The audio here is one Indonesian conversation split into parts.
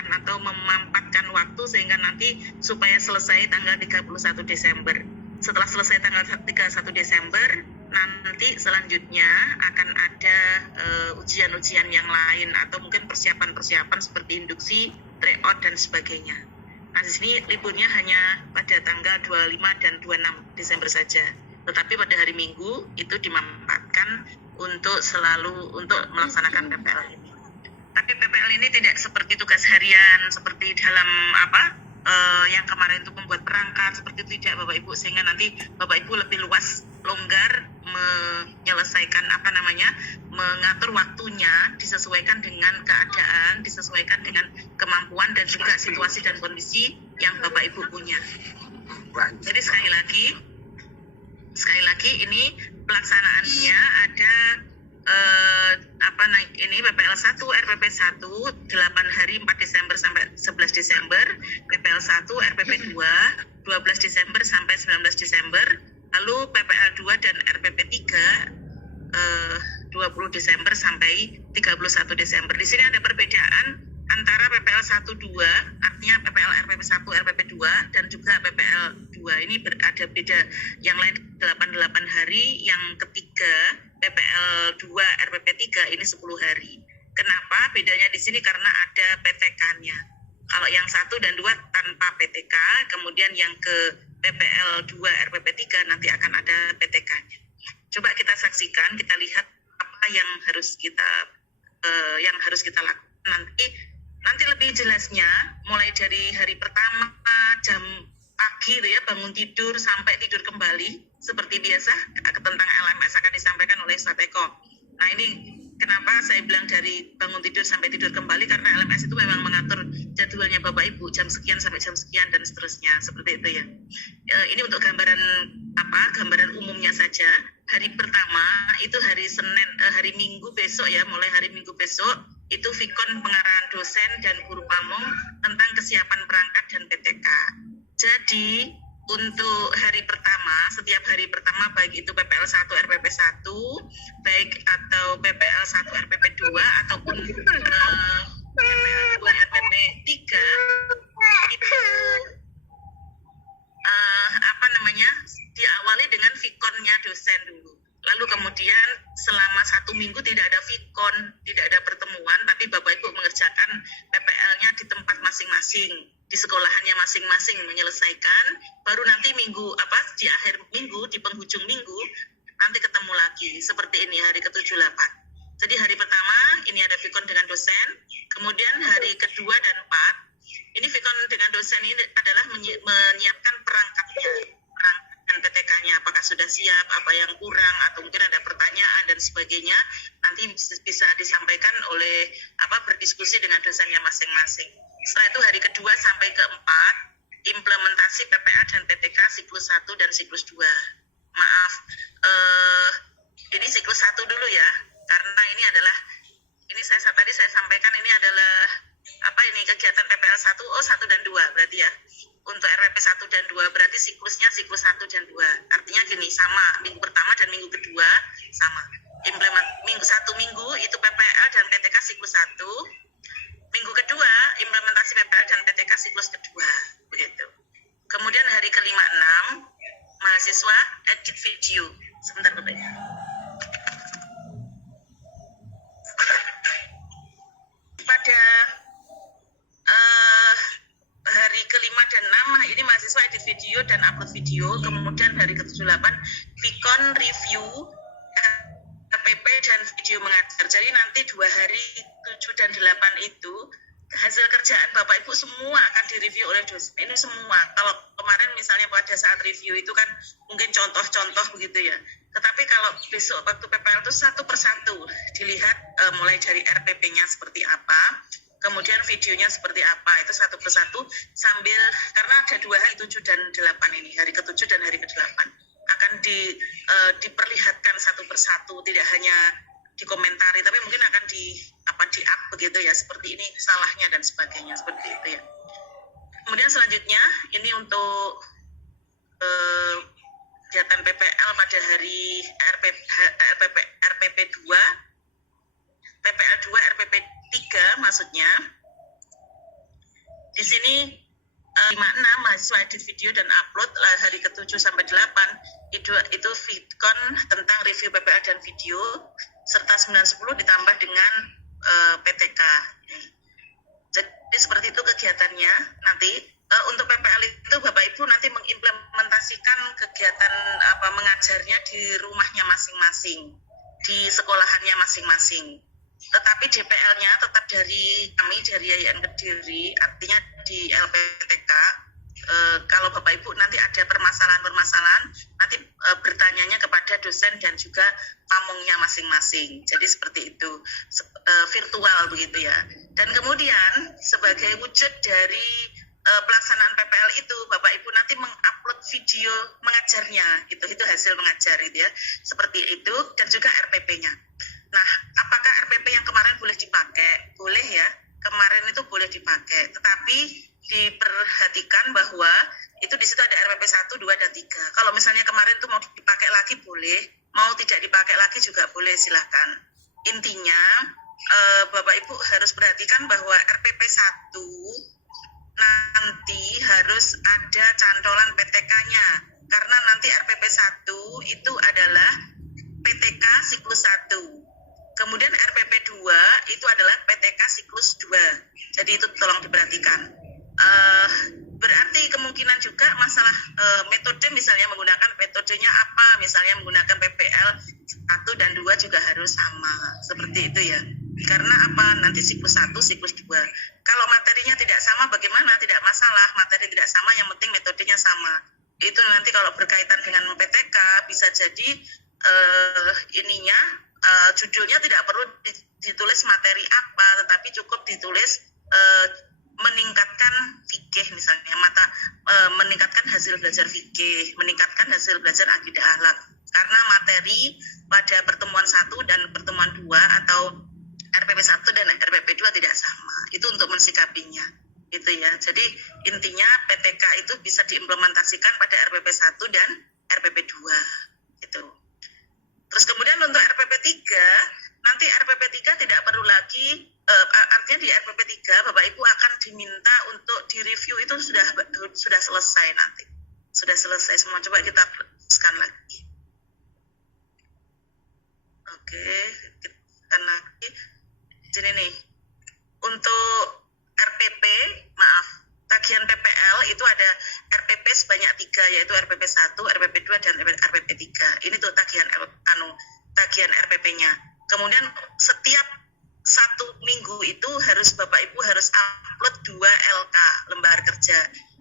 menyamakan atau memampatkan waktu sehingga nanti supaya selesai tanggal 31 Desember. Setelah selesai tanggal 31 Desember, nanti selanjutnya akan ada ujian-ujian yang lain atau mungkin persiapan-persiapan seperti induksi, tryout dan sebagainya. Nah, di sini liburnya hanya pada tanggal 25 dan 26 Desember saja. Tetapi pada hari Minggu itu dimanfaatkan untuk melaksanakan PPL ini. Tapi PPL ini tidak seperti tugas harian, seperti dalam yang kemarin itu membuat perangkat, seperti itu tidak Bapak Ibu, sehingga nanti Bapak Ibu lebih luas, longgar menyelesaikan mengatur waktunya disesuaikan dengan keadaan, disesuaikan dengan kemampuan dan juga situasi dan kondisi yang Bapak Ibu punya. Jadi sekali lagi ini pelaksanaannya ada ini PPL 1 RPP 1 8 hari 4 Desember sampai 11 Desember, PPL 1 RPP 2 12 Desember sampai 19 Desember, lalu PPL 2 dan RPP 3 20 Desember sampai 31 Desember. Di sini ada perbedaan antara PPL 1 2, artinya PPL RPP 1 RPP 2 dan juga PPL 2. Ini ada beda, yang lain 88 hari, yang ketiga PPL 2 RPP 3 ini 10 hari. Kenapa bedanya di sini? Karena ada PTK-nya. Kalau yang 1 dan 2 tanpa PTK, kemudian yang ke PPL 2 RPP 3 nanti akan ada PTK-nya. Coba kita saksikan, kita lihat apa yang harus kita lakukan nanti lebih jelasnya mulai dari hari pertama jam pagi bangun tidur sampai tidur kembali seperti biasa tentang LMS akan disampaikan oleh Sateko. Nah, ini kenapa saya bilang dari bangun tidur sampai tidur kembali, karena LMS itu memang mengatur jadwalnya Bapak Ibu jam sekian sampai jam sekian dan seterusnya, seperti itu ya. Ini untuk gambaran umumnya saja. Hari pertama itu hari Minggu besok ya, mulai hari Minggu besok itu Vikon pengarahan dosen dan guru pamong tentang kesiapan perangkat dan PTK. Jadi untuk hari pertama, setiap hari pertama baik itu PPL 1 RPP 1, baik atau PPL 1 RPP 2 ataupun PPL 2 RPP 3 itu diawali dengan Vikonnya dosen dulu. Lalu kemudian selama 1 minggu tidak ada Vikon, tidak ada pertemuan, tapi Bapak Ibu mengerjakan PPL-nya di tempat masing-masing, di sekolahannya masing-masing menyelesaikan, baru nanti di akhir minggu, di penghujung minggu, nanti ketemu lagi, seperti ini hari ke-78. Jadi hari pertama, ini ada Vikon dengan dosen, kemudian hari kedua dan 4, ini Vikon dengan dosen ini adalah menyiapkan perangkatnya, dan PTK-nya, apakah sudah siap, apa yang kurang, atau mungkin ada pertanyaan dan sebagainya, nanti bisa disampaikan oleh berdiskusi dengan dosennya masing-masing. Setelah itu hari kedua sampai ke-4, implementasi PPL dan PTK siklus 1 dan siklus 2. Ini siklus 1 dulu ya, karena ini tadi saya sampaikan ini adalah kegiatan PPL 1 dan 2 berarti ya. Untuk RPP 1 dan 2 berarti siklusnya siklus 1 dan 2. Artinya gini, sama, minggu pertama dan minggu kedua sama. Satu minggu itu PPL dan PTK siklus 1. Minggu kedua implementasi PPL dan PTK siklus kedua, begitu. Kemudian hari ke-5-6 mahasiswa edit video. Sebentar Bapak. Pada hari ke-5 dan 6 ini mahasiswa edit video dan upload video. Kemudian hari ke-8 Vikon review RPP dan video mengajar. Jadi nanti 2 hari 7 dan 8 itu hasil kerjaan Bapak Ibu semua akan direview oleh dosen. Ini semua. Kalau kemarin misalnya pada saat review itu kan mungkin contoh-contoh begitu ya. Tetapi kalau besok waktu PPL itu satu persatu dilihat mulai dari RPP-nya seperti apa, kemudian videonya seperti apa, itu satu persatu sambil, karena ada 2 hari 7 dan 8 ini, hari ke-7 dan hari ke-8 akan diperlihatkan satu persatu, tidak hanya dikomentari, tapi mungkin akan di-up begitu ya, seperti ini salahnya dan sebagainya, seperti itu ya. Kemudian selanjutnya ini untuk kegiatan PPL pada hari RPP 2, PPL 2 RPP 3 maksudnya. Di sini 56 mahasiswa edit video dan upload hari ke-7 sampai 8 itu VidCon tentang review PPL dan video serta 9-10 ditambah dengan PTK. Jadi seperti itu kegiatannya. Nanti untuk PPL itu Bapak Ibu nanti mengimplementasikan kegiatan mengajarnya di rumahnya masing-masing, di sekolahannya masing-masing. Tetapi DPL-nya tetap dari kami, dari Yayasan Kediri, artinya di LPTK. Kalau Bapak Ibu nanti ada permasalahan-permasalahan, nanti bertanyanya kepada dosen dan juga pamongnya masing-masing. Jadi seperti itu, virtual begitu ya. Dan kemudian sebagai wujud dari pelaksanaan PPL itu, Bapak Ibu nanti mengupload video mengajarnya, itu hasil mengajar itu ya, seperti itu, dan juga RPP-nya. Nah, apakah RPP yang kemarin boleh dipakai? Boleh ya, kemarin itu boleh dipakai, tetapi diperhatikan bahwa itu di situ ada RPP 1, 2, dan 3. Kalau misalnya kemarin itu mau dipakai lagi boleh, mau tidak dipakai lagi juga boleh, silakan. Intinya, Bapak Ibu harus perhatikan bahwa RPP 1 nanti harus ada cantolan PTK-nya, karena nanti RPP 1 itu adalah PTK siklus 1. Kemudian RPP 2 itu adalah PTK siklus 2. Jadi itu tolong diperhatikan. Berarti kemungkinan juga masalah metode, misalnya menggunakan metodenya apa, misalnya menggunakan PPL 1 dan 2 juga harus sama. Seperti itu ya. Karena apa? Nanti siklus 1, siklus 2. Kalau materinya tidak sama bagaimana? Tidak masalah. Materi tidak sama, yang penting metodenya sama. Itu nanti kalau berkaitan dengan PTK bisa jadi judulnya tidak perlu ditulis materi apa, tetapi cukup ditulis meningkatkan fikih misalnya, meningkatkan hasil belajar fikih, meningkatkan hasil belajar akidah akhlak. Karena materi pada pertemuan 1 dan pertemuan 2 atau RPP 1 dan RPP 2 tidak sama. Itu untuk mensikapinya. Gitu ya. Jadi intinya PTK itu bisa diimplementasikan pada RPP 1 dan RPP 2. Gitu. Terus kemudian untuk RPP 3, nanti RPP 3 tidak perlu lagi, artinya di RPP 3 Bapak Ibu akan diminta untuk direview, itu sudah selesai nanti. Sudah selesai semua, coba kita teruskan lagi. Oke, kita lagi. Jadi nih, untuk RPP, tagihan PPL itu ada RPP sebanyak 3, yaitu RPP 1, RPP 2, dan RPP 3. Ini tuh tagihan RPP-nya. Kemudian setiap 1 minggu itu Bapak Ibu harus upload 2 LK, lembar kerja.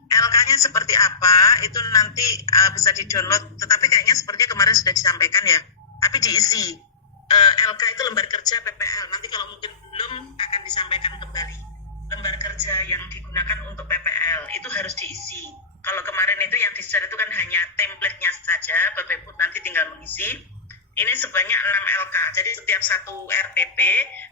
LK-nya seperti apa, itu nanti bisa di-download, tetapi kayaknya sepertinya kemarin sudah disampaikan ya, tapi diisi. LK itu lembar kerja PPL, nanti kalau mungkin belum akan disampaikan kembali. Lembar kerja yang digunakan untuk PPL itu harus diisi. Kalau kemarin itu yang di-share itu kan hanya template-nya saja, Bapak Ibu nanti tinggal mengisi. Ini sebanyak 6 LK, jadi setiap 1 RPP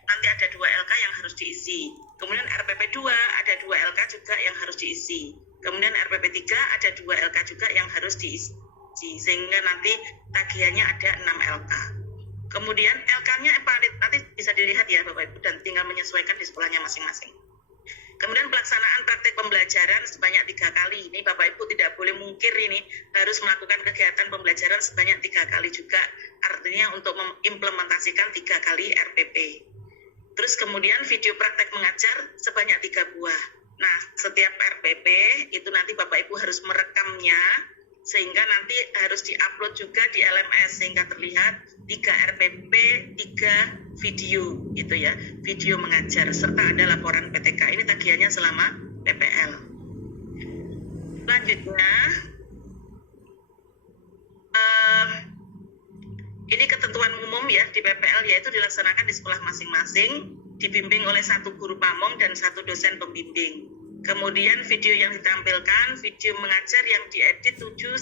nanti ada 2 LK yang harus diisi. Kemudian RPP 2 ada 2 LK juga yang harus diisi. Kemudian RPP 3 ada 2 LK juga yang harus diisi. Sehingga nanti tagihannya ada 6 LK. Kemudian LK-nya nanti bisa dilihat ya Bapak Ibu, dan tinggal menyesuaikan di sekolahnya masing-masing. Kemudian pelaksanaan praktik pembelajaran sebanyak 3 kali. Ini Bapak Ibu tidak boleh mungkir, ini harus melakukan kegiatan pembelajaran sebanyak 3 kali juga. Artinya untuk mengimplementasikan 3 kali RPP. Terus kemudian video praktek mengajar sebanyak 3 buah. Nah, setiap RPP itu nanti Bapak Ibu harus merekamnya, sehingga nanti harus diupload juga di LMS, sehingga terlihat 3 RPP, 3 video gitu ya, video mengajar, serta ada laporan PTK. Ini tagihannya selama PPL. Selanjutnya, ini ketentuan umum ya di PPL, yaitu dilaksanakan di sekolah masing-masing, dibimbing oleh 1 guru pamong dan 1 dosen pembimbing. Kemudian video yang ditampilkan, video mengajar yang diedit 7-15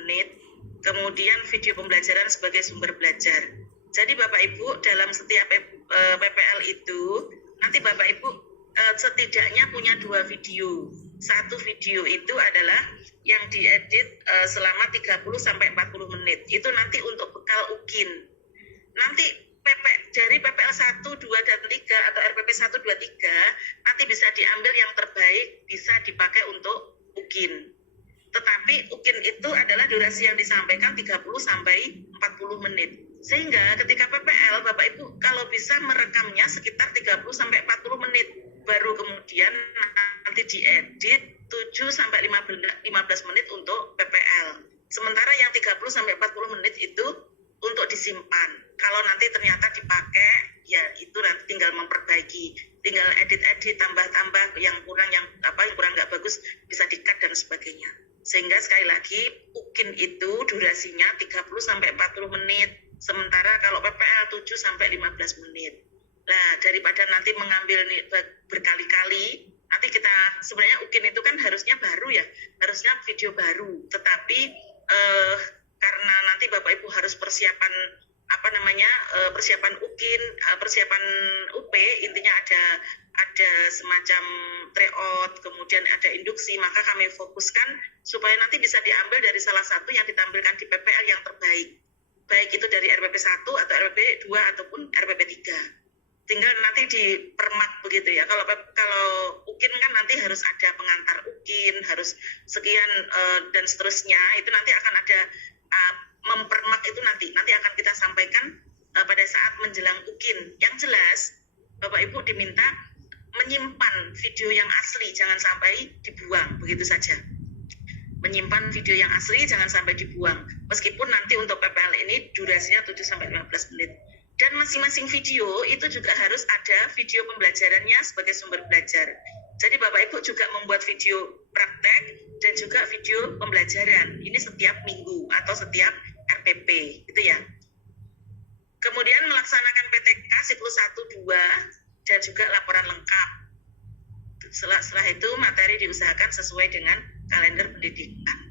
menit. Kemudian video pembelajaran sebagai sumber belajar. Jadi Bapak Ibu dalam setiap PPL itu, nanti Bapak Ibu setidaknya punya 2 video. 1 video itu adalah yang diedit selama 30-40 menit. Itu nanti untuk bekal UKIN. Nanti dari PPL 1, 2, dan 3 atau RPP 1, 2, 3 nanti bisa diambil yang terbaik, bisa dipakai untuk UKIN. Tetapi UKIN itu adalah durasi yang disampaikan 30 sampai 40 menit. Sehingga ketika PPL, Bapak Ibu kalau bisa merekamnya sekitar 30 sampai 40 menit. Baru kemudian nanti diedit 7 sampai 15 menit untuk PPL. Sementara yang 30 sampai 40 menit itu untuk disimpan. Kalau nanti ternyata dipakai, ya itu nanti tinggal memperbaiki, tinggal edit-edit, tambah-tambah yang kurang nggak bagus bisa di-cut dan sebagainya. Sehingga sekali lagi UKIN itu durasinya 30 sampai 40 menit. Sementara kalau PPL 7 sampai 15 menit. Nah, daripada nanti mengambil berkali-kali, nanti kita sebenarnya UKIN itu kan harusnya baru ya, harusnya video baru. Tetapi karena nanti Bapak Ibu harus persiapan persiapan UKIN, persiapan UP, intinya ada semacam tryout, kemudian ada induksi, maka kami fokuskan supaya nanti bisa diambil dari salah satu yang ditampilkan di PPL yang terbaik, baik itu dari RPP 1 atau RPP 2 ataupun RPP 3. Tinggal nanti dipermak begitu ya. Kalau UKIN kan nanti harus ada pengantar UKIN, harus sekian dan seterusnya. Itu nanti akan ada mempermak itu nanti akan kita sampaikan pada saat menjelang UKIN. Yang jelas Bapak Ibu diminta menyimpan video yang asli, jangan sampai dibuang begitu saja. Menyimpan video yang asli jangan sampai dibuang. Meskipun nanti untuk PPL ini durasinya 7 sampai 15 menit. Dan masing-masing video itu juga harus ada video pembelajarannya sebagai sumber belajar. Jadi Bapak Ibu juga membuat video praktek dan juga video pembelajaran. Ini setiap minggu atau setiap RPP, gitu ya. Kemudian melaksanakan PTK siklus 1, 2 dan juga laporan lengkap. Setelah itu materi diusahakan sesuai dengan kalender pendidikan.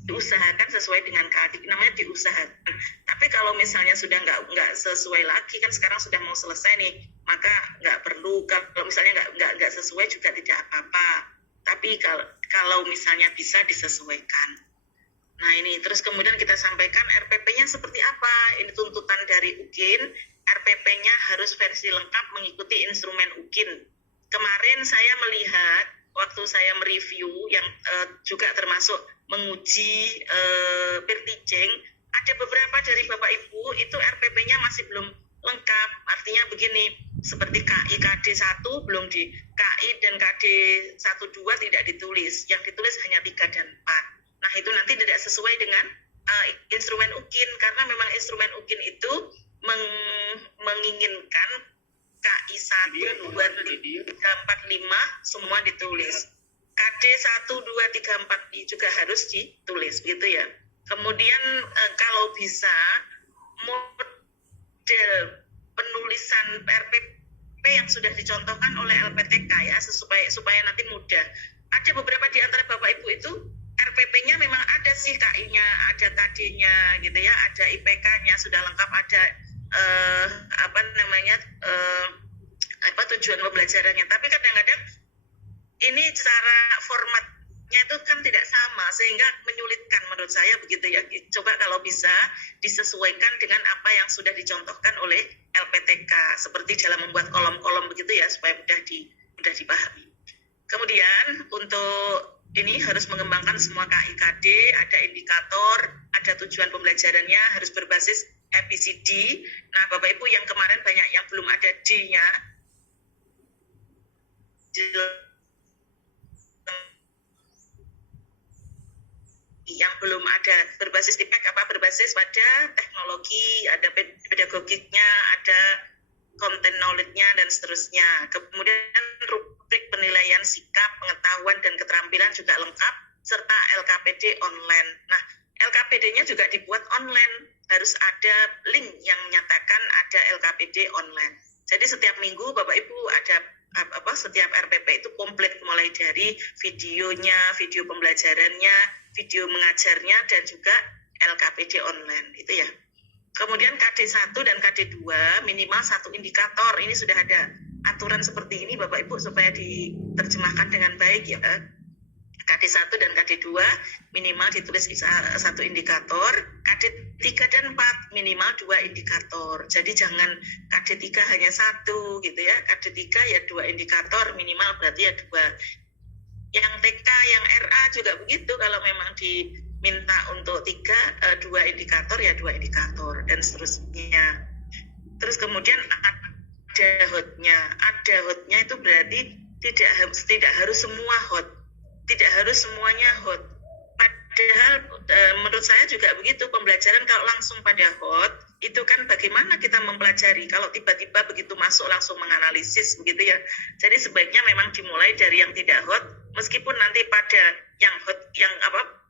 Diusahakan sesuai dengan KADIK, namanya diusahakan. Tapi kalau misalnya sudah nggak sesuai lagi, kan sekarang sudah mau selesai nih, maka nggak perlu. Kalau misalnya nggak sesuai juga tidak apa-apa. Tapi kalau misalnya bisa disesuaikan. Nah ini terus kemudian kita sampaikan RPP-nya seperti apa. Ini tuntutan dari UKIN, RPP-nya harus versi lengkap mengikuti instrumen UKIN. Kemarin saya melihat waktu saya mereview yang juga termasuk menguji Pirtijeng, ada beberapa dari Bapak Ibu itu RPP-nya masih belum lengkap. Artinya begini, seperti KI KD 1 belum di KI dan KD 1 2 tidak ditulis. Yang ditulis hanya 3 dan 4. Nah, itu nanti tidak sesuai dengan instrumen UKIN karena memang instrumen UKIN itu menginginkan KI 1 2 3 4 5 semua ditulis. KD 1, 2, 3, 4 juga harus ditulis, gitu ya. Kemudian kalau bisa model penulisan RPP yang sudah dicontohkan oleh LPTK ya, supaya nanti mudah. Ada beberapa di antara Bapak Ibu itu RPP-nya memang ada sih KI-nya, ada KD-nya, gitu ya, ada IPK-nya sudah lengkap, ada tujuan pembelajarannya. Tapi kadang-kadang ini cara formatnya itu kan tidak sama sehingga menyulitkan menurut saya begitu ya. Coba kalau bisa disesuaikan dengan apa yang sudah dicontohkan oleh LPTK seperti dalam membuat kolom-kolom begitu ya supaya mudah dipahami. Kemudian untuk ini harus mengembangkan semua KIKD, ada indikator, ada tujuan pembelajarannya, harus berbasis ABCD. Nah, Bapak Ibu yang kemarin banyak yang belum ada D-nya, yang belum ada berbasis TIPEK berbasis pada teknologi, ada pedagogiknya, ada content knowledge-nya dan seterusnya. Kemudian rubrik penilaian sikap, pengetahuan dan keterampilan juga lengkap serta LKPD online. Nah, LKPD-nya juga dibuat online, harus ada link yang menyatakan ada LKPD online. Jadi setiap minggu Bapak Ibu ada setiap RPP itu komplit mulai dari videonya, video pembelajarannya, video mengajarnya dan juga LKPD online itu ya. Kemudian KD 1 dan KD 2 minimal 1 indikator. Ini sudah ada aturan seperti ini Bapak Ibu supaya diterjemahkan dengan baik ya. KD1 dan KD2 minimal ditulis satu indikator, KD3 dan 4 minimal 2 indikator. Jadi jangan KD3 hanya satu gitu ya. KD3 ya 2 indikator minimal berarti ya 2. Yang TK, yang RA juga begitu, kalau memang diminta untuk 2 indikator ya 2 indikator dan seterusnya. Terus kemudian ada hotnya. Ada hotnya itu berarti tidak harus semua hot. Tidak harus semuanya hot. Padahal menurut saya juga begitu, pembelajaran kalau langsung pada hot, itu kan bagaimana kita mempelajari kalau tiba-tiba begitu masuk langsung menganalisis begitu ya. Jadi sebaiknya memang dimulai dari yang tidak hot, meskipun nanti pada yang hot,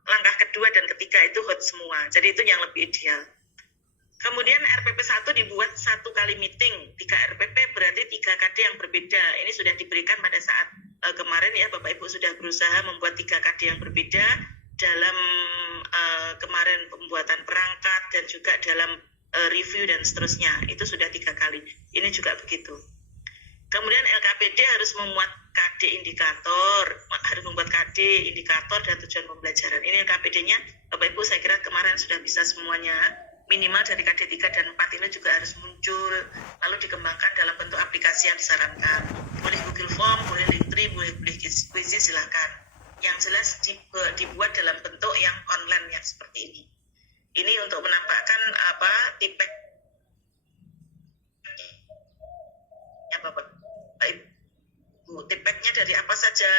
langkah kedua dan ketiga itu hot semua. Jadi itu yang lebih ideal. Kemudian RPP 1 dibuat 1 kali meeting, 3 RPP berarti 3 KD yang berbeda. Ini sudah diberikan pada saat kemarin ya, Bapak Ibu sudah berusaha membuat 3 KD yang berbeda dalam kemarin pembuatan perangkat dan juga dalam review dan seterusnya. Itu sudah 3 kali. Ini juga begitu. Kemudian LKPD harus memuat KD indikator, harus membuat KD indikator dan tujuan pembelajaran. Ini LKPD-nya, Bapak Ibu saya kira kemarin sudah bisa semuanya. Minimal dari KD 3 dan 4 ini juga harus muncul, lalu dikembangkan dalam bentuk aplikasi yang disarankan. Boleh Google Form, boleh Linktree, boleh Quizy, silakan. Yang jelas dibuat dalam bentuk yang online yang seperti ini. Ini untuk menampakkan tipek ya Bapak Ibu. Tipeknya dari apa saja?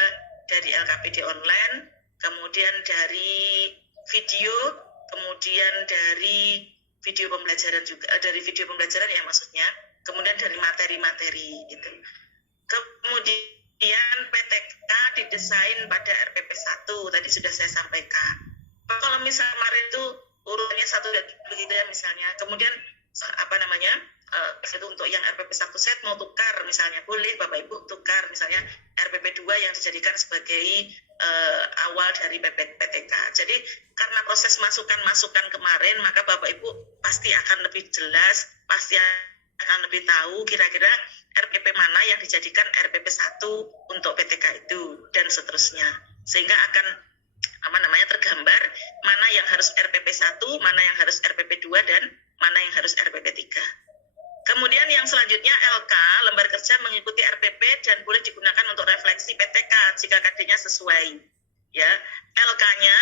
Dari LKPD online, kemudian dari video, kemudian dari video pembelajaran juga, dari video pembelajaran ya maksudnya, kemudian dari materi-materi gitu. Kemudian PTK didesain pada RPP 1, tadi sudah saya sampaikan. Kalau misalnya kemarin itu urutannya 1 dan begitu ya misalnya, kemudian itu untuk yang RPP 1 set mau tukar misalnya, boleh Bapak Ibu tukar misalnya RPP 2 yang dijadikan sebagai awal dari PTK. Jadi karena proses masukan kemarin, maka Bapak Ibu pasti akan lebih jelas, pasti akan lebih tahu kira-kira RPP mana yang dijadikan RPP 1 untuk PTK itu dan seterusnya. Sehingga akan tergambar mana yang harus RPP 1, mana yang harus RPP 2 dan mana yang harus RPP 3. Kemudian yang selanjutnya LK, lembar kerja mengikuti RPP dan boleh digunakan untuk refleksi PTK jika KD-nya sesuai. Ya, LK-nya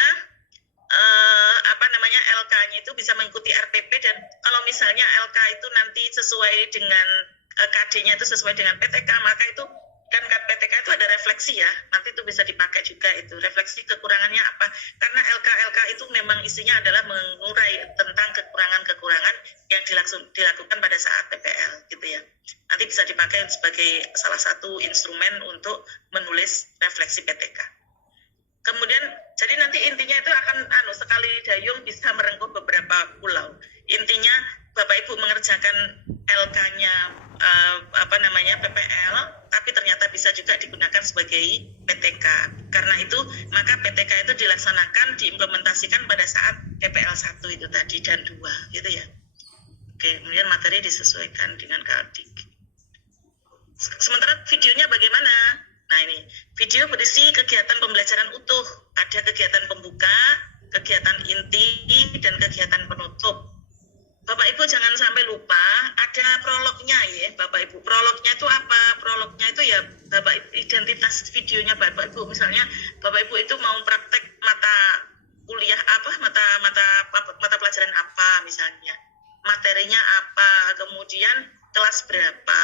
LK-nya itu bisa mengikuti RPP dan kalau misalnya LK itu nanti sesuai dengan KD-nya itu sesuai dengan PTK, maka itu kan PTK itu ada refleksi ya, nanti itu bisa dipakai juga itu. Refleksi kekurangannya apa? Karena LK itu memang isinya adalah mengurai tentang kekurangan-kekurangan yang dilakukan pada saat PPL gitu ya. Nanti bisa dipakai sebagai salah satu instrumen untuk menulis refleksi PTK. Kemudian, jadi nanti intinya itu akan sekali dayung bisa merengkuh beberapa pulau. Intinya Bapak Ibu mengerjakan LK-nya PPL, tapi ternyata bisa juga digunakan sebagai PTK. Karena itu, maka PTK itu dilaksanakan, diimplementasikan pada saat PPL 1 itu tadi dan 2 gitu ya. Oke, kemudian materi disesuaikan dengan KD. Sementara videonya bagaimana? Nah ini, video berisi kegiatan pembelajaran utuh. Ada kegiatan pembuka, kegiatan inti, dan kegiatan penutup. Bapak Ibu jangan sampai lupa, ada prolognya ya Bapak Ibu. Prolognya itu apa? Prolognya itu ya Bapak Ibu, identitas videonya Bapak Ibu. Misalnya Bapak Ibu itu mau praktek mata kuliah apa, mata pelajaran apa misalnya. Materinya apa, kemudian kelas berapa,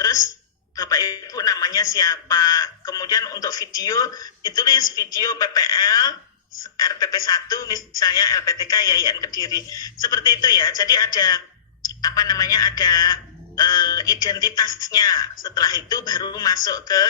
terus Bapak Ibu namanya siapa, kemudian untuk video ditulis video PPL RPP 1 misalnya LPTK YIN Kediri, seperti itu ya. Jadi ada ada identitasnya. Setelah itu baru masuk ke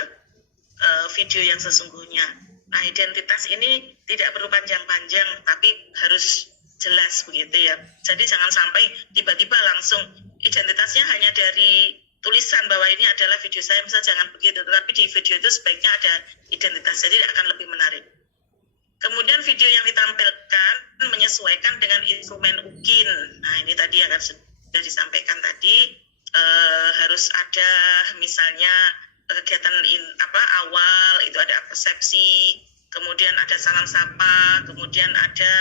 video yang sesungguhnya. Nah, identitas ini tidak perlu panjang-panjang, tapi harus jelas begitu ya. Jadi jangan sampai tiba-tiba langsung identitasnya hanya dari tulisan bahwa ini adalah video saya, misalnya jangan begitu. Tetapi di video itu sebaiknya ada identitas, jadi akan lebih menarik. Kemudian video yang ditampilkan menyesuaikan dengan instrumen UKIN. Nah ini tadi yang sudah disampaikan tadi, harus ada misalnya kegiatan awal itu ada persepsi, kemudian ada salam sapa, kemudian ada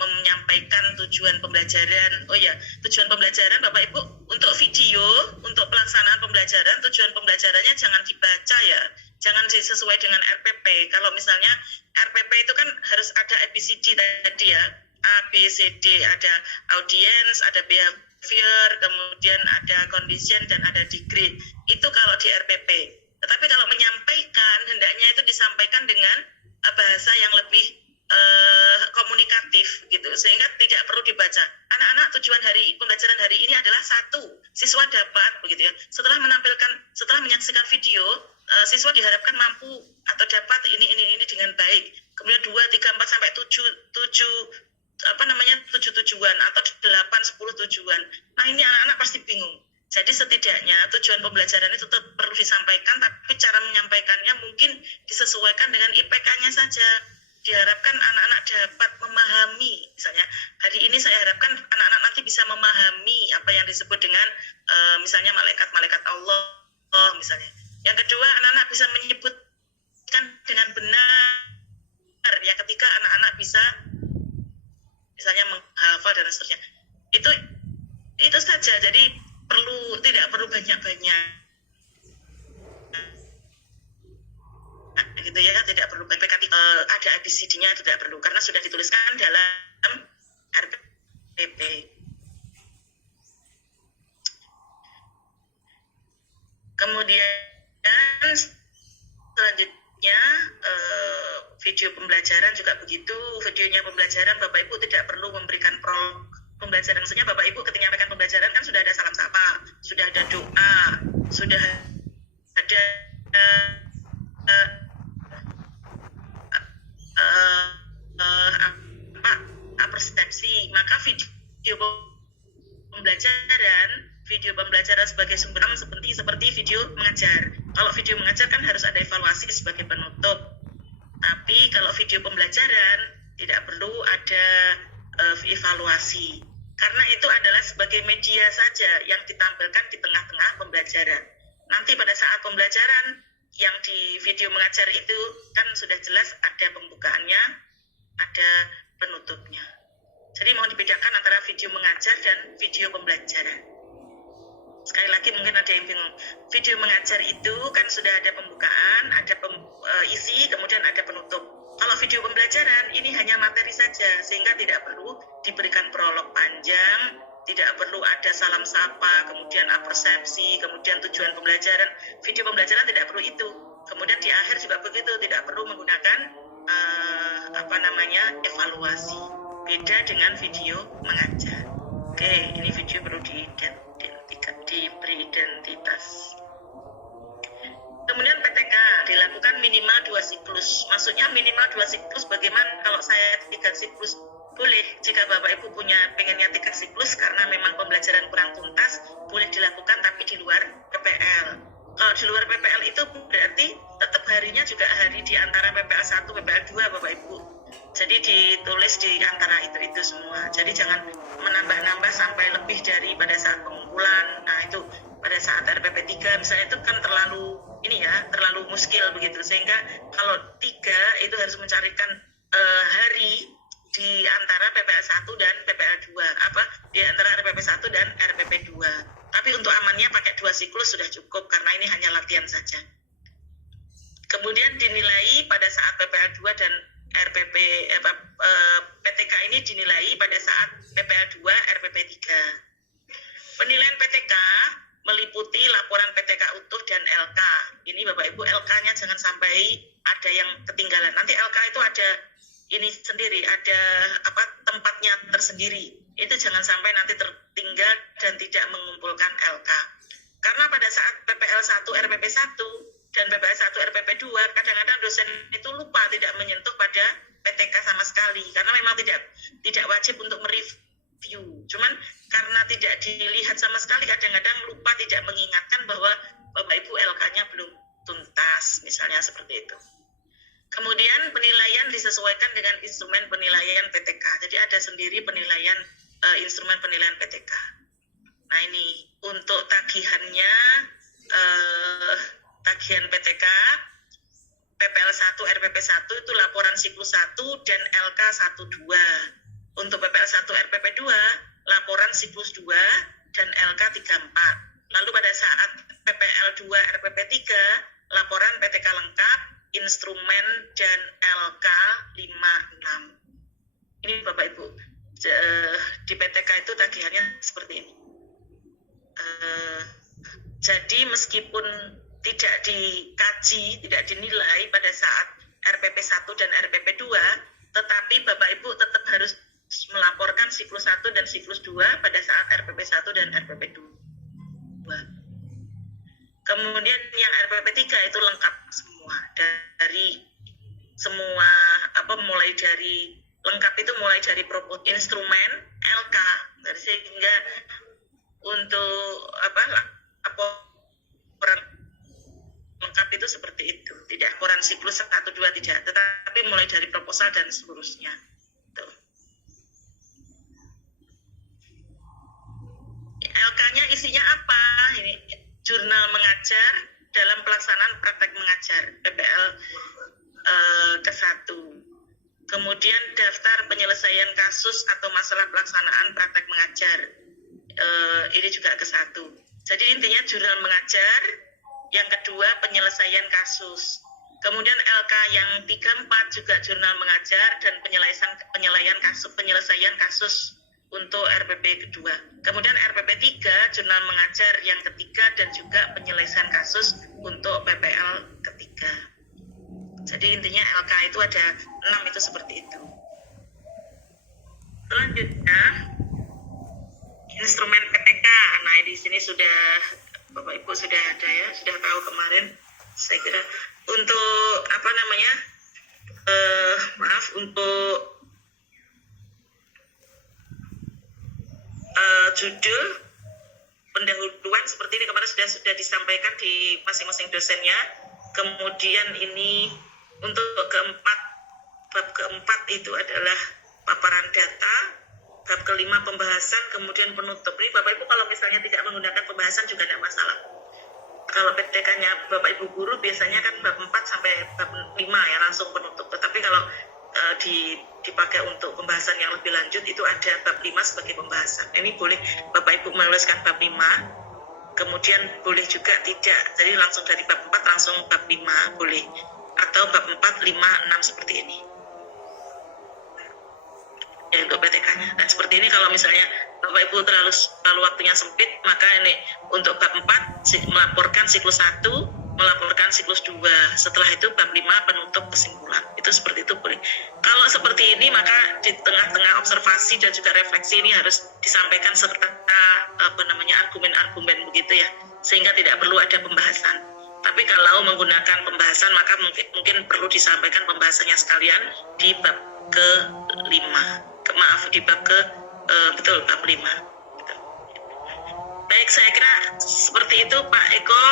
menyampaikan tujuan pembelajaran. Oh ya, tujuan pembelajaran Bapak Ibu untuk video, untuk pelaksanaan pembelajaran, tujuan pembelajarannya jangan dibaca ya, jangan sesuai dengan RPP. Kalau misalnya RPP itu kan harus ada ABCD tadi ya, A, B, C, D, ada audience, ada behavior, kemudian ada condition, dan ada degree. Itu kalau di RPP. Tetapi kalau menyampaikan, hendaknya itu disampaikan dengan bahasa yang lebih komunikatif gitu, sehingga tidak perlu dibaca. Anak-anak, tujuan hari pembelajaran hari ini adalah 1, siswa dapat begitu ya. Setelah menyaksikan video, siswa diharapkan mampu atau dapat ini dengan baik. Kemudian 2, 3, 4 sampai 7 tujuan atau 8, 10 tujuan. Nah, ini anak-anak pasti bingung. Jadi setidaknya tujuan pembelajaran itu tetap perlu disampaikan, tapi cara menyampaikannya mungkin disesuaikan dengan IPK-nya saja. Diharapkan anak-anak dapat memahami, misalnya hari ini saya harapkan anak-anak nanti bisa memahami apa yang disebut dengan misalnya malaikat-malaikat Allah misalnya. Yang kedua, anak-anak bisa menyebutkan dengan benar ya, ketika anak-anak bisa misalnya menghafal dan seterusnya. Itu saja, jadi tidak perlu banyak-banyak gitu ya, tidak perlu ada ABCD-nya, tidak perlu, karena sudah dituliskan dalam RPP. Kemudian selanjutnya video pembelajaran juga begitu. Videonya pembelajaran Bapak Ibu tidak perlu memberikan prolog pembelajaran. Maksudnya Bapak Ibu ketika menyampaikan pembelajaran kan sudah ada salam sapa, sudah ada doa, sudah ada persepsi. Maka video pembelajaran sebagai sumber seperti video mengajar. Kalau video mengajar kan harus ada evaluasi sebagai penutup. Tapi kalau video pembelajaran tidak perlu ada evaluasi. Karena itu adalah sebagai media saja yang ditampilkan di tengah-tengah pembelajaran. Nanti pada saat pembelajaran yang di video mengajar itu kan sudah jelas ada pembukaannya, ada penutupnya. Jadi mohon dibedakan antara video mengajar dan video pembelajaran. Sekali lagi mungkin ada yang bingung. Video mengajar itu kan sudah ada pembukaan, ada isi, kemudian ada penutup. Kalau video pembelajaran ini hanya materi saja, sehingga tidak perlu diberikan prolog panjang, tidak perlu ada salam sapa, kemudian persepsi, kemudian tujuan pembelajaran. Video pembelajaran tidak perlu itu. Kemudian di akhir juga begitu, tidak perlu menggunakan evaluasi. Beda dengan video mengajar. Oke, ini video perlu diberi identitas. Kemudian PTK dilakukan minimal 2 siklus. Maksudnya minimal 2 siklus bagaimana? Kalau saya 3 siklus boleh. Jika Bapak Ibu pengennya 3 siklus karena memang pembelajaran kurang tuntas, boleh dilakukan tapi di luar PPL. Kalau di luar PPL itu berarti tetap harinya juga hari di antara PPL 1, PPL 2 Bapak Ibu. Jadi ditulis di antara itu semua. Jadi jangan menambah-nambah sampai lebih dari pada saat pengumpulan. Nah itu pada saat RPP 3 misalnya itu kan terlalu muskil begitu. Sehingga kalau 3 itu harus mencarikan hari di antara PPL 1 dan PPL 2. Di antara RPP 1 dan RPP 2. Tapi untuk amannya pakai 2 siklus sudah cukup karena ini hanya latihan saja. Kemudian dinilai pada saat PPL 2 dan PTK ini dinilai pada saat PPL 2, RPP 3. Penilaian PTK meliputi laporan PTK utuh dan LK. Ini Bapak Ibu, LK-nya jangan sampai ada yang ketinggalan. Nanti LK itu ada ini sendiri, ada tempatnya tersendiri. Itu jangan sampai nanti tertinggal dan tidak mengumpulkan LK. Karena pada saat PPL 1, RPP 1 dan PPL 1 RPP 2 kadang-kadang dosen itu lupa tidak menyentuh pada PTK sama sekali karena memang tidak wajib untuk mereview. Cuman karena tidak dilihat sama sekali kadang-kadang lupa tidak mengingatkan bahwa Bapak Ibu LK-nya belum tuntas, misalnya seperti itu. Kemudian penilaian disesuaikan dengan instrumen penilaian PTK. Jadi ada sendiri penilaian instrumen penilaian PTK. Nah ini untuk tagihannya tagihan PTK PPL 1 RPP 1 itu laporan siklus 1 dan LK 12. Untuk PPL 1 RPP 2 laporan siklus 2 dan LK 34. Lalu pada saat PPL 2 RPP 3 laporan PTK lengkap, instrumen dan LK 56. Ini Bapak Ibu, di PTK itu tagihannya seperti ini. Jadi meskipun tidak dikaji, tidak dinilai pada saat RPP 1 dan RPP 2, tetapi Bapak Ibu tetap harus melaporkan siklus 1 dan siklus 2 pada saat RPP 1 dan RPP 2. Kemudian yang RPP 3 itu lengkap semua, dari semua mulai dari lengkap itu mulai dari instrumen LK, sehingga untuk laporan lengkap itu seperti itu, tidak laporan siklus 1 2 tidak, tetapi mulai dari proposal dan seterusnya. Tuh. LK-nya isinya apa? Ini jurnal mengajar dalam pelaksanaan praktek mengajar PPL ke-1. Kemudian daftar penyelesaian kasus atau masalah pelaksanaan praktek mengajar. Ini juga ke-1. Jadi intinya jurnal mengajar, yang kedua penyelesaian kasus. Kemudian LK yang 3-4 juga jurnal mengajar dan penyelesaian kasus untuk RPP kedua. Kemudian RPP 3 jurnal mengajar yang ketiga dan juga penyelesaian kasus untuk PPL ketiga. Jadi intinya LK itu ada 6 itu seperti itu. Selanjutnya instrumen PTK. Nah, di sini sudah Bapak Ibu sudah ada ya, sudah tahu kemarin. Saya kira untuk untuk judul pendahuluan seperti ini kemarin sudah disampaikan di masing-masing dosennya. Kemudian ini untuk bab keempat itu adalah paparan data, bab kelima pembahasan, kemudian penutup. Ini Bapak Ibu kalau misalnya tidak menggunakan pembahasan juga tidak masalah. Kalau PTK-nya Bapak Ibu guru biasanya kan bab 4 sampai bab 5 ya langsung penutup. Tetapi kalau dipakai untuk pembahasan yang lebih lanjut itu ada bab 5 sebagai pembahasan. Ini boleh Bapak Ibu menuliskan bab 5, kemudian boleh juga tidak. Jadi langsung dari bab 4 langsung bab 5 boleh. Atau bab 4, 5, 6 seperti ini. Ya untuk PTK-nya. Nah seperti ini kalau misalnya Bapak Ibu terlalu waktunya sempit, maka ini untuk bab 4 melaporkan siklus 1, melaporkan siklus 2. Setelah itu bab 5 penutup kesimpulan. Itu seperti itu boleh. Kalau seperti ini maka di tengah-tengah observasi dan juga refleksi ini harus disampaikan serta argumen-argumen begitu ya. Sehingga tidak perlu ada pembahasan. Tapi kalau menggunakan pembahasan maka mungkin perlu disampaikan pembahasannya sekalian di bab ke-5. Di bab bab 5. Baik, saya kira seperti itu Pak Eko.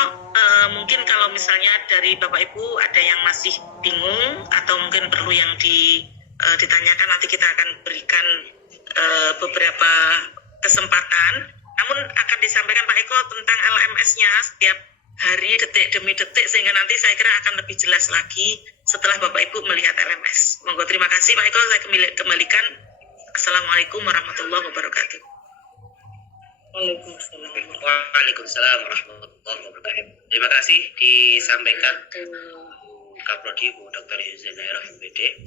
Mungkin kalau misalnya dari Bapak Ibu ada yang masih bingung atau mungkin perlu yang ditanyakan, nanti kita akan berikan beberapa kesempatan. Namun akan disampaikan Pak Eko tentang LMS-nya setiap hari, detik demi detik, sehingga nanti saya kira akan lebih jelas lagi setelah Bapak Ibu melihat LMS. Monggo, terima kasih Pak Eko, saya kembalikan. Assalamualaikum warahmatullahi wabarakatuh. Waalaikumsalam warahmatullahi wabarakatuh. Terima kasih disampaikan Kaprodi Bu Dr. Yuzainairah MPD.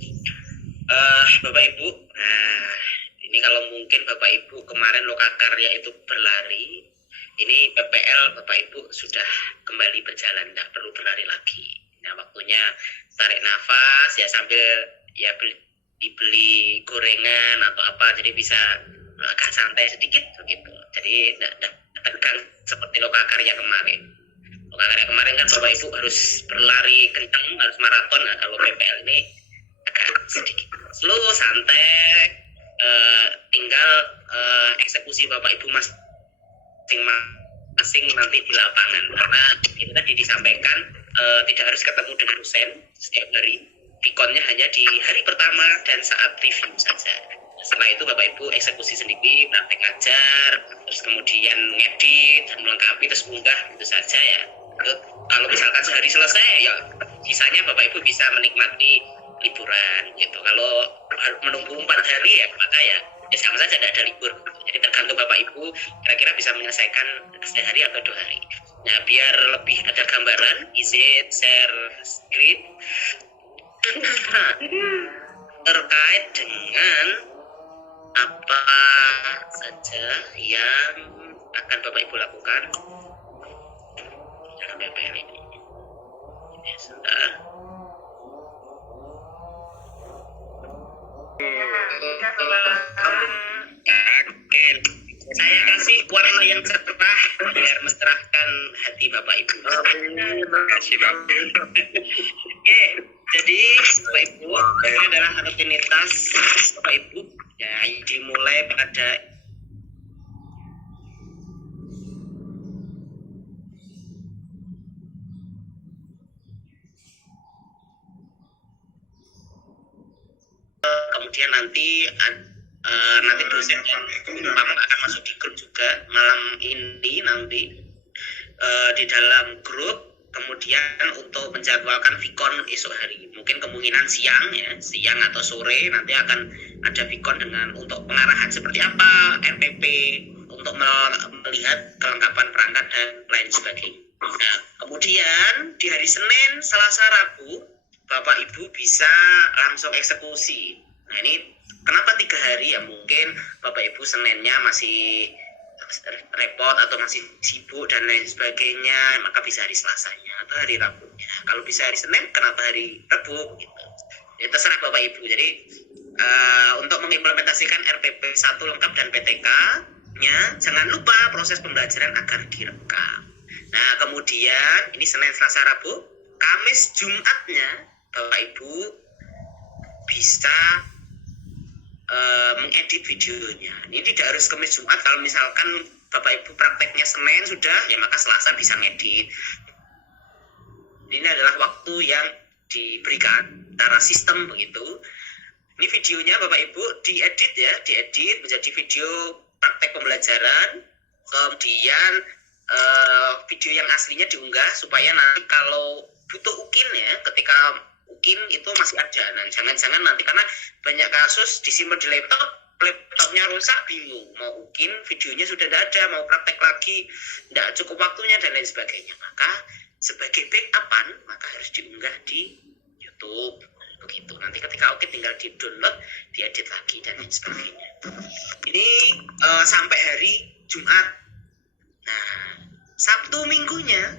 Bapak Ibu, ini kalau mungkin Bapak Ibu kemarin lokakarya itu berlari, ini PPL Bapak Ibu sudah kembali berjalan, tidak perlu berlari lagi. Nah waktunya tarik nafas ya sambil ya dibeli gorengan atau apa, jadi bisa agak santai sedikit begitu. Jadi tidak tegang seperti lokakarya kemarin. Lokakarya kemarin kan Bapak Ibu harus berlari kencang, harus maraton. Nah kalau PPL ini agak sedikit slow, santai, tinggal eksekusi Bapak Ibu masing-masing nanti di lapangan. Karena ini tadi disampaikan tidak harus ketemu dengan dosen setiap hari. Pikonnya hanya di hari pertama dan saat review saja. Setelah itu Bapak Ibu eksekusi sendiri, praktek ngajar, terus kemudian ngedit dan melengkapi, terus unggah, itu saja ya. Kalau misalkan sehari selesai, ya sisanya Bapak Ibu bisa menikmati liburan gitu. Kalau menunggu 4 hari ya maka ya sama saja tidak ada libur. Jadi tergantung Bapak Ibu kira-kira bisa menyelesaikan sehari atau 2 hari. Nah, biar lebih ada gambaran, izin share screen terkait dengan apa saja yang akan Bapak Ibu lakukan dalam PPL ini. Ini sebentar. Oke, saya kasih warna yang cerah biar mencerahkan hati Bapak Ibu. Terima kasih Bapak. Oke, jadi Bapak Ibu, ini adalah rutinitas Bapak Ibu ya, dimulai pada kemudian nanti dosen dan akan masuk di grup juga malam ini nanti di dalam grup. Kemudian untuk menjadwalkan Vicon esok hari, mungkin kemungkinan siang atau sore nanti akan ada Vicon dengan untuk pengarahan seperti apa RPP untuk melihat kelengkapan perangkat dan lain sebagainya. Nah, kemudian di hari Senin, Selasa, Rabu Bapak Ibu bisa langsung eksekusi. Nah, ini kenapa 3 hari ya? Mungkin Bapak Ibu Seninnya masih repot atau masih sibuk dan lain sebagainya, maka bisa hari Selasanya atau hari Rabunya. Kalau bisa hari Senin, kenapa hari Rabu gitu. Ya terserah Bapak Ibu. Jadi untuk mengimplementasikan RPP 1 lengkap dan PTK-nya jangan lupa proses pembelajaran agar direkam. Nah, kemudian ini Senin, Selasa, Rabu, Kamis, Jumatnya Bapak Ibu bisa mengedit videonya. Ini tidak harus Kamis Jumat. Kalau misalkan Bapak Ibu prakteknya Senin sudah, ya maka Selasa bisa ngedit. Ini adalah waktu yang diberikan secara sistem begitu. Ini videonya Bapak Ibu diedit menjadi video praktek pembelajaran. Kemudian video yang aslinya diunggah supaya nanti kalau butuh UKIN ya, ketika UKIN itu masih ada. Nah, jangan-jangan nanti karena banyak kasus disimpan di laptopnya rusak, bingung mau UKIN, videonya sudah tidak ada, mau praktek lagi tidak cukup waktunya dan lain sebagainya. Maka sebagai backupan maka harus diunggah di YouTube begitu. Nanti ketika UKIN tinggal di download, diedit lagi dan lain sebagainya. Ini sampai hari Jumat. Nah, Sabtu minggunya,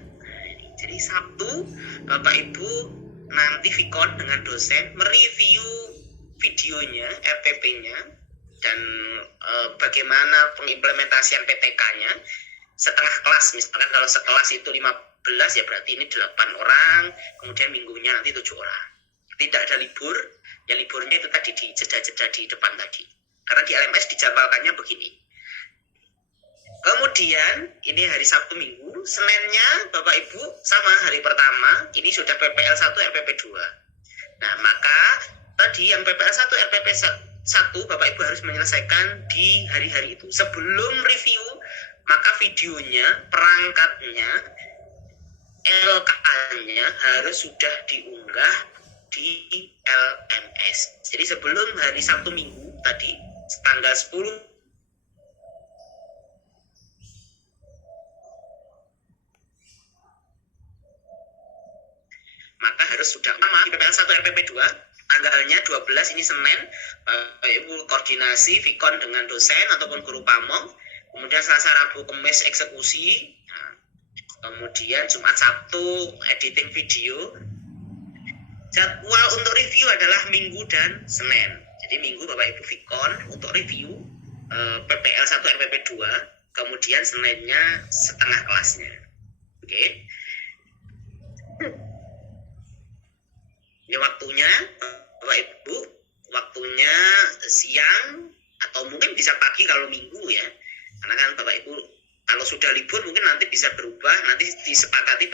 jadi Sabtu Bapak Ibu nanti Vicon dengan dosen mereview videonya, RPP-nya, dan bagaimana pengimplementasian PTK-nya setengah kelas. Misalkan kalau sekelas itu 15 ya berarti ini 8 orang, kemudian minggunya nanti 7 orang. Tidak ada libur, ya liburnya itu tadi di jeda-jeda di depan tadi. Karena di LMS dijadwalkannya begini. Kemudian ini hari Sabtu Minggu, Seninnya Bapak Ibu sama hari pertama ini sudah PPL 1 RPP 2. Nah, maka tadi yang PPL 1 RPP 1 Bapak Ibu harus menyelesaikan di hari-hari itu. Sebelum review, maka videonya, perangkatnya, LK-nya harus sudah diunggah di LMS. Jadi sebelum hari Sabtu Minggu tadi tanggal 10 maka harus sudah sama di PPL 1 RPP 2 tanggalnya 12 ini Senin, Ibu koordinasi Vicon dengan dosen ataupun guru pamong, kemudian Selasa, Rabu, Kamis eksekusi, nah, kemudian Jumat, Sabtu editing video. Jadwal untuk review adalah Minggu dan Senin. Jadi Minggu Bapak Ibu Vicon untuk review PPL 1 RPP 2, kemudian Seninnya setengah kelasnya. Oke. Ini waktunya Bapak Ibu, waktunya siang atau mungkin bisa pagi kalau Minggu ya. Karena kan Bapak Ibu kalau sudah libur mungkin nanti bisa berubah, nanti disepakati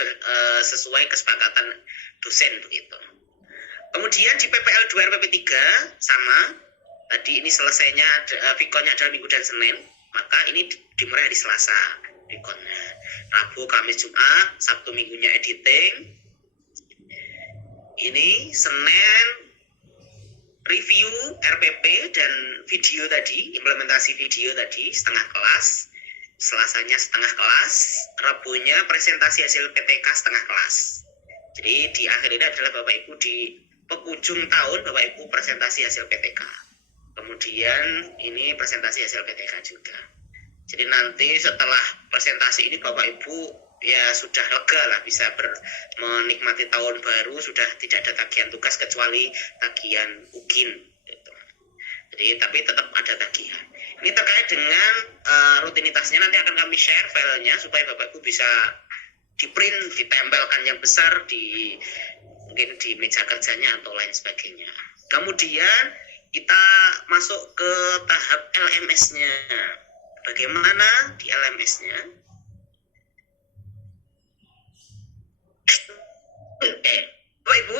sesuai kesepakatan dosen begitu. Kemudian di PPL 2 RPP 3 sama. Tadi ini selesainya Viconnya adalah Minggu dan Senin, maka ini dimulai hari Selasa. rekonnya. Rabu, Kamis, Jumat, Sabtu Minggunya editing. Ini Senin review RPP dan video tadi, implementasi video tadi setengah kelas. Selasanya setengah kelas, Rabunya presentasi hasil PTK setengah kelas. Jadi di akhir ini adalah Bapak Ibu di penghujung tahun Bapak Ibu presentasi hasil PTK. Kemudian ini presentasi hasil PTK juga. Jadi nanti setelah presentasi ini Bapak Ibu ya sudah lega lah, bisa menikmati tahun baru, sudah tidak ada tagihan tugas kecuali tagihan UKIN gitu. Jadi tapi tetap ada tagihan. Ini terkait dengan rutinitasnya, nanti akan kami share filenya supaya Bapak Ibu bisa di print, ditempelkan yang besar mungkin di meja kerjanya atau lain sebagainya. Kemudian kita masuk ke tahap LMS-nya. Bagaimana di LMS-nya? Bapak Ibu,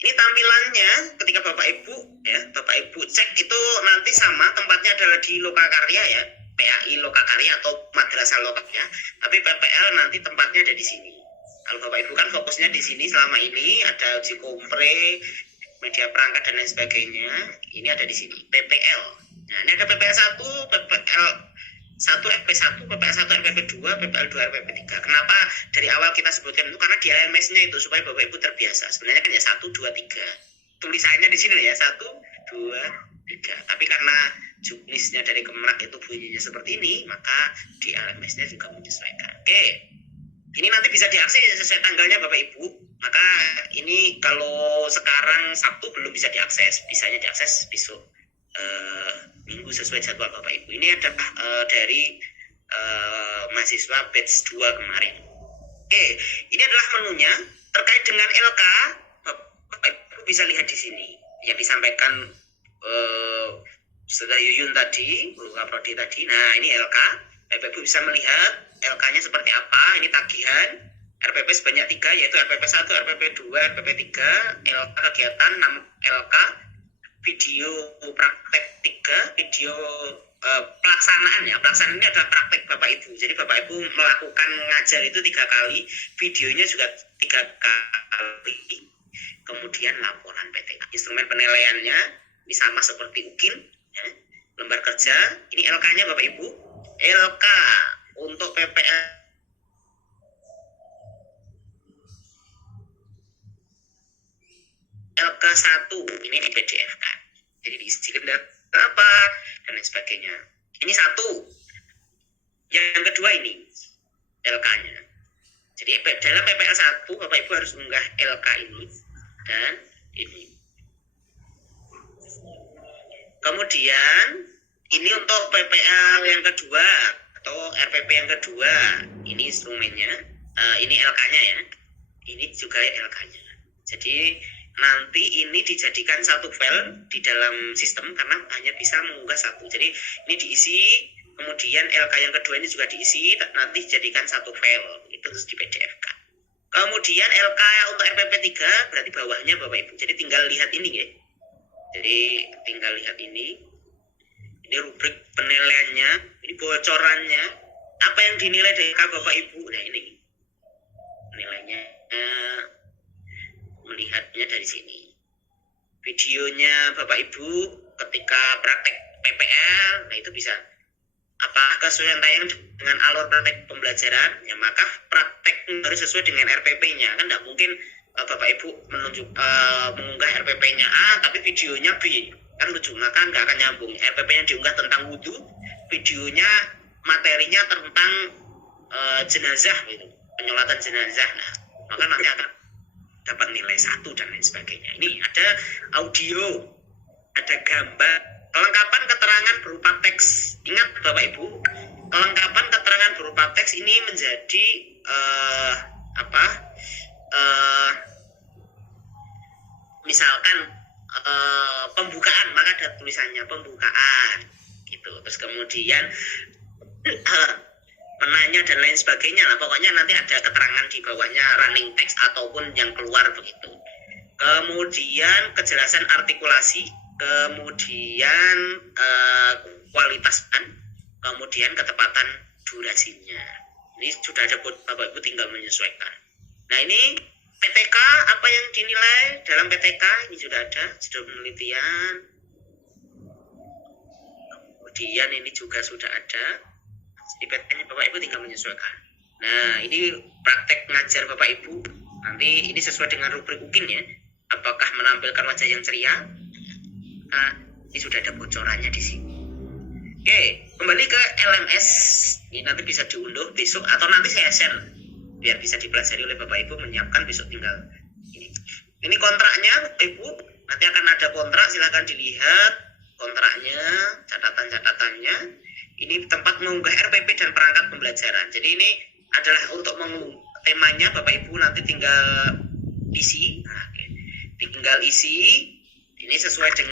ini tampilannya ketika Bapak Ibu cek itu nanti sama, tempatnya adalah di Lokakarya ya, PAI Lokakarya atau Madrasah Lokakarya. Tapi PPL nanti tempatnya ada di sini. Kalau Bapak Ibu kan fokusnya di sini selama ini, ada uji kompre, media perangkat dan lain sebagainya. Ini ada di sini, PPL. Nah, ini ada PPL 1, PPL 1 RP1, PPL 1 RPP2, PPL 2 RPP3. Kenapa dari awal kita sebutkan itu? Karena di LMS-nya itu supaya Bapak Ibu terbiasa. Sebenarnya kan ya 1, 2, 3. Tulisannya di sini ya 1, 2, 3. Tapi karena juknisnya dari Kemenak itu bunyinya seperti ini, maka di LMS-nya juga menyesuaikan. Oke. Ini nanti bisa diakses sesuai tanggalnya Bapak Ibu. Maka ini kalau sekarang Sabtu belum bisa diakses, bisanya diakses besok Minggu sesuai jadwal Bapak Ibu. Ini adalah dari mahasiswa batch 2 kemarin. Oke, ini adalah menunya. Terkait dengan LK, Bapak Ibu bisa lihat di sini yang disampaikan Saudara Yuyun tadi, Guru Kaprodi tadi. Nah, ini LK. Bapak Ibu bisa melihat LK-nya seperti apa. Ini tagihan RPP sebanyak 3, yaitu RPP 1, RPP 2, RPP 3, LK kegiatan 6 LK, video praktek 3, video pelaksanaan ya. Pelaksanaan ini adalah praktek Bapak Ibu. Jadi Bapak Ibu melakukan ngajar itu 3 kali, videonya juga 3 kali. Kemudian laporan PTK. Instrumen penilaiannya ini sama seperti UKIN ya. Lembar kerja, ini LK-nya Bapak Ibu. LK untuk PPL LK1 ini di PDF kan. Jadi diisi berapa dan lain sebagainya. Ini 1. Yang kedua ini LK-nya. Jadi dalam PPL 1 Bapak Ibu harus unggah LK ini dan ini. Kemudian ini untuk PPL yang kedua atau RPP yang kedua. Ini instrumennya. Ini LK-nya ya. Ini juga LK-nya. Jadi nanti ini dijadikan satu file di dalam sistem karena hanya bisa mengunggah 1. Jadi ini diisi, kemudian LK yang kedua ini juga diisi, nanti dijadikan satu file, itu terus di PDF kan. Kemudian LK untuk RPP 3 berarti bawahnya Bapak Ibu. Jadi tinggal lihat ini ya. Jadi tinggal lihat ini. Ini rubrik penilaiannya, ini bocorannya. Apa yang dinilai dari Bapak Ibu? Nah ini nilainya. Melihatnya dari sini. Videonya Bapak Ibu ketika praktek PPL, nah itu bisa apakah kesesuaian tayang dengan alur praktek pembelajaran, ya maka praktek harus sesuai dengan RPP-nya. Kan tidak mungkin Bapak Ibu mengunggah RPP-nya A tapi videonya B, kan lucu, maka nggak akan nyambung. RPP-nya diunggah tentang wudhu, videonya materinya tentang jenazah gitu, penyolatan jenazah. Nah, maka nanti akan dapat nilai 1 dan lain sebagainya. Ini ada audio, ada gambar, kelengkapan keterangan berupa teks. Ingat Bapak Ibu, kelengkapan keterangan berupa teks ini menjadi misalkan pembukaan, maka ada tulisannya pembukaan gitu. Terus kemudian penanya dan lain sebagainya lah. Pokoknya nanti ada keterangan di bawahnya, running text ataupun yang keluar begitu. Kemudian kejelasan artikulasi, kemudian kualitas, kemudian ketepatan durasinya. Ini sudah ada Bapak Ibu tinggal menyesuaikan. Nah ini PTK, apa yang dinilai dalam PTK ini sudah ada judul penelitian. Kemudian ini juga sudah ada. Di PTK-nya Bapak Ibu tinggal menyesuaikan. Nah ini praktek ngajar Bapak Ibu. Nanti ini sesuai dengan rubrik UKIN ya. Apakah menampilkan wajah yang ceria? Nah, ini sudah ada bocorannya di sini. Oke, kembali ke LMS. Ini nanti bisa diunduh besok atau nanti saya share biar bisa dipelajari oleh Bapak Ibu, menyiapkan besok tinggal ini. Ini kontraknya Bapak Ibu, nanti akan ada kontrak, silakan dilihat kontraknya, catatan-catatannya. Ini tempat mengunggah RPP dan perangkat pembelajaran. Jadi ini adalah untuk temanya Bapak Ibu nanti tinggal isi. Nah, tinggal isi. Ini sesuai dengan